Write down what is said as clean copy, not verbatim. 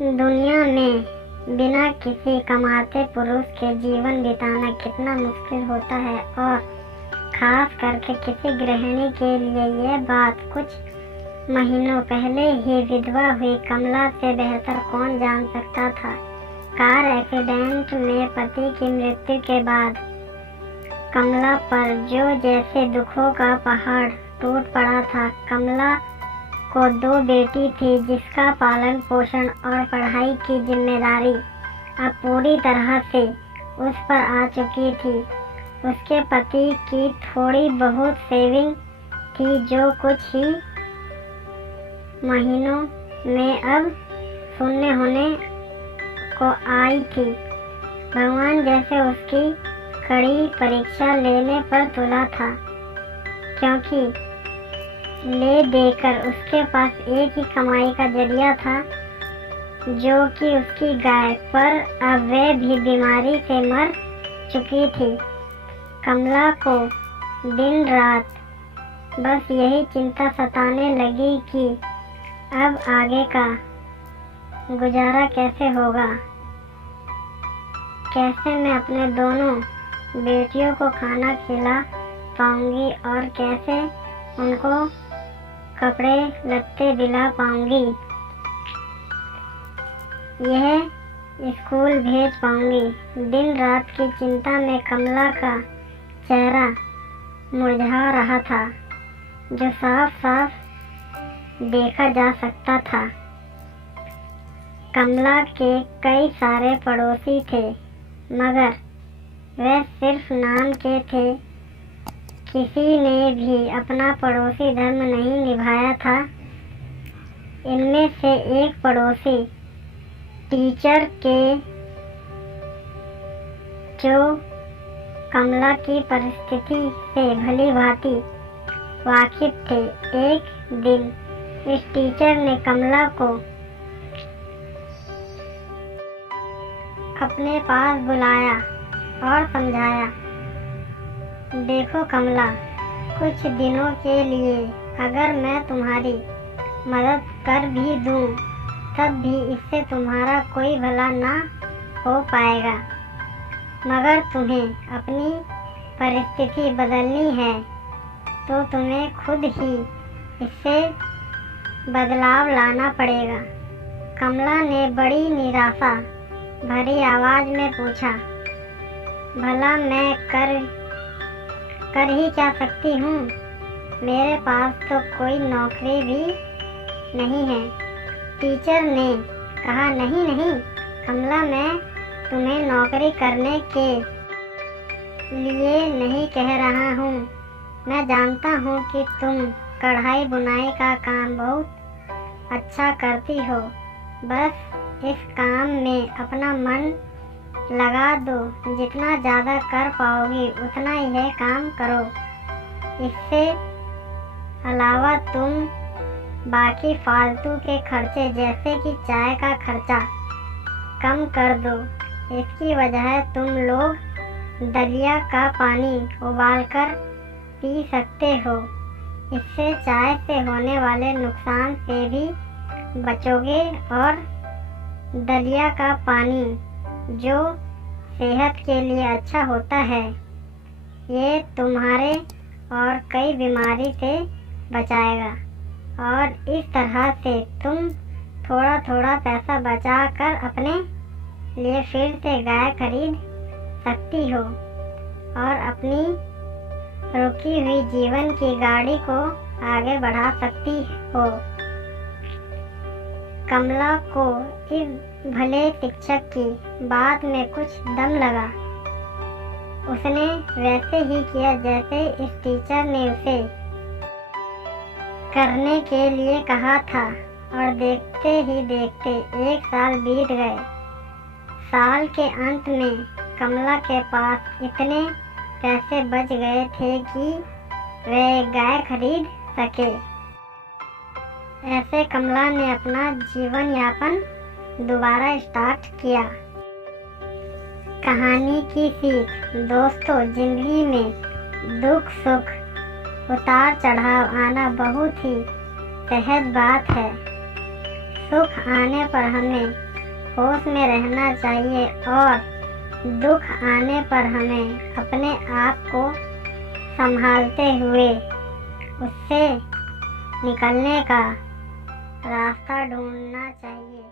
दुनिया में बिना किसी कमाते पुरुष के जीवन बिताना कितना मुश्किल होता है, और खास करके किसी गृहिणी के लिए यह बात कुछ महीनों पहले ही विधवा हुई कमला से बेहतर कौन जान सकता था। कार एक्सीडेंट में पति की मृत्यु के बाद कमला पर जो जैसे दुखों का पहाड़ टूट पड़ा था। कमला को 2 बेटी थी, जिसका पालन पोषण और पढ़ाई की जिम्मेदारी अब पूरी तरह से उस पर आ चुकी थी। उसके पति की थोड़ी बहुत सेविंग थी, जो कुछ ही महीनों में अब शून्य होने को आई थी। भगवान जैसे उसकी कड़ी परीक्षा लेने पर तुला था, क्योंकि ले देकर उसके पास एक ही कमाई का जरिया था, जो कि उसकी गाय, पर अब वह भी बीमारी से मर चुकी थी। कमला को दिन रात बस यही चिंता सताने लगी कि अब आगे का गुजारा कैसे होगा, कैसे मैं अपने दोनों बेटियों को खाना खिला पाऊंगी और कैसे उनको कपड़े लत्ते दिला पाऊंगी, यह स्कूल भेज पाऊंगी। दिन रात की चिंता में कमला का चेहरा मुरझा रहा था, जो साफ साफ देखा जा सकता था। कमला के कई सारे पड़ोसी थे, मगर वे सिर्फ नाम के थे। किसी ने भी अपना पड़ोसी धर्म नहीं निभाया था। इनमें से एक पड़ोसी टीचर के, जो कमला की परिस्थिति से भली भांति वाकिफ थे। एक दिन इस टीचर ने कमला को अपने पास बुलाया और समझाया, देखो कमला, कुछ दिनों के लिए अगर मैं तुम्हारी मदद कर भी दूं, तब भी इससे तुम्हारा कोई भला ना हो पाएगा। मगर तुम्हें अपनी परिस्थिति बदलनी है, तो तुम्हें खुद ही इससे बदलाव लाना पड़ेगा। कमला ने बड़ी निराशा भरी आवाज में पूछा, भला मैं कर ही क्या सकती हूँ? मेरे पास तो कोई नौकरी भी नहीं है। टीचर ने कहा, नहीं नहीं कमला, मैं तुम्हें नौकरी करने के लिए नहीं कह रहा हूँ। मैं जानता हूँ कि तुम कढ़ाई बुनाई का काम बहुत अच्छा करती हो। बस इस काम में अपना मन लगा दो। जितना ज़्यादा कर पाओगी उतना यह काम करो। इससे अलावा तुम बाकी फालतू के खर्चे, जैसे कि चाय का खर्चा, कम कर दो। इसकी वजह तुम लोग दलिया का पानी उबालकर पी सकते हो। इससे चाय से होने वाले नुकसान से भी बचोगे, और दलिया का पानी, जो सेहत के लिए अच्छा होता है, ये तुम्हारे और कई बीमारी से बचाएगा। और इस तरह से तुम थोड़ा थोड़ा पैसा बचा कर अपने लिए फिर से गाय खरीद सकती हो और अपनी रुकी हुई जीवन की गाड़ी को आगे बढ़ा सकती हो। कमला को इस भले शिक्षक की बात में कुछ दम लगा। उसने वैसे ही किया जैसे इस टीचर ने उसे करने के लिए कहा था, और देखते ही देखते 1 साल बीत गए। साल के अंत में कमला के पास इतने पैसे बच गए थे कि वह गाय खरीद सके। ऐसे कमला ने अपना जीवन यापन दोबारा स्टार्ट किया। कहानी की सीख, दोस्तों, जिंदगी में दुख सुख उतार चढ़ाव आना बहुत ही सहज बात है। सुख आने पर हमें होश में रहना चाहिए और दुख आने पर हमें अपने आप को संभालते हुए उससे निकलने का रास्ता ढूंढना चाहिए।